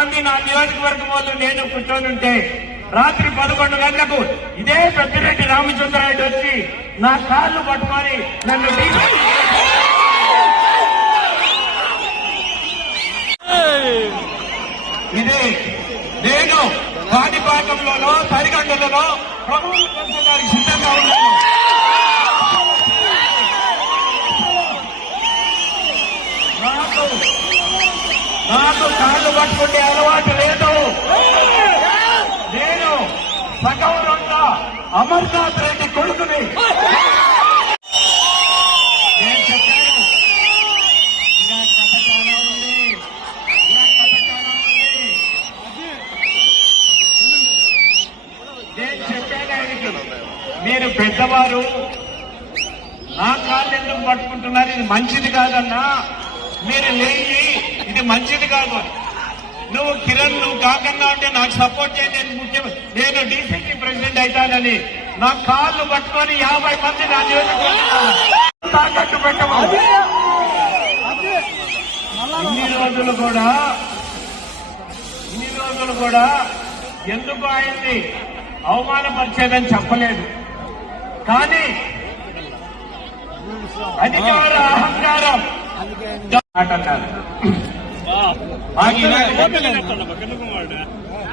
మంది నా నియోజకవర్గం వాళ్ళు నేను కూర్చొని ఉంటే రాత్రి పదకొండు గంటలకు ఇదే పెద్దిరెడ్డి రామచంద్రారెడ్డి వచ్చి నా కాళ్ళు పట్టుకొని నన్ను ఇది నేను కాణిపాకంలోనో సరిగండలలో ప్రభుత్వం పెంచడానికి సిద్ధంగా ఉన్నాను. నాకు నాకు కాళ్ళు పట్టుకుంటే అలవాటు లేదు. నేను సగౌరవంగా అమర్నాథ్ రెడ్డి కొడుకుని. నేను చెప్పాను. ఇలా కథ చాలా ఉంది ఇలా కథ చాలా ఉంది నేను చెప్పాను ఆయనకి మీరు పెద్దవారు నా కాళ్ళు ఎందుకు పట్టుకుంటున్నారు? ఇది మంచిది కాదన్నా. మీరు లేచి ఇది మంచిది కాదు అని. నువ్వు కిరణ్ నువ్వు కాకన్నా అంటే నాకు సపోర్ట్ చేయి ముఖ్యమంత్రి నేను డీసీసీ ప్రెసిడెంట్ అవుతానని. నా కాళ్ళు పట్టుకొని యాభై మంది నా తాకట్టు పెట్టమని ఇన్ని రోజులు కూడా ఇన్ని రోజులు కూడా ఎందుకు ఆయన్ని అవమానపరిచేదని చెప్పలేదు. కానీ అధికార అహంకారం. మాట అన్నారు. మాకు ఇలాంటి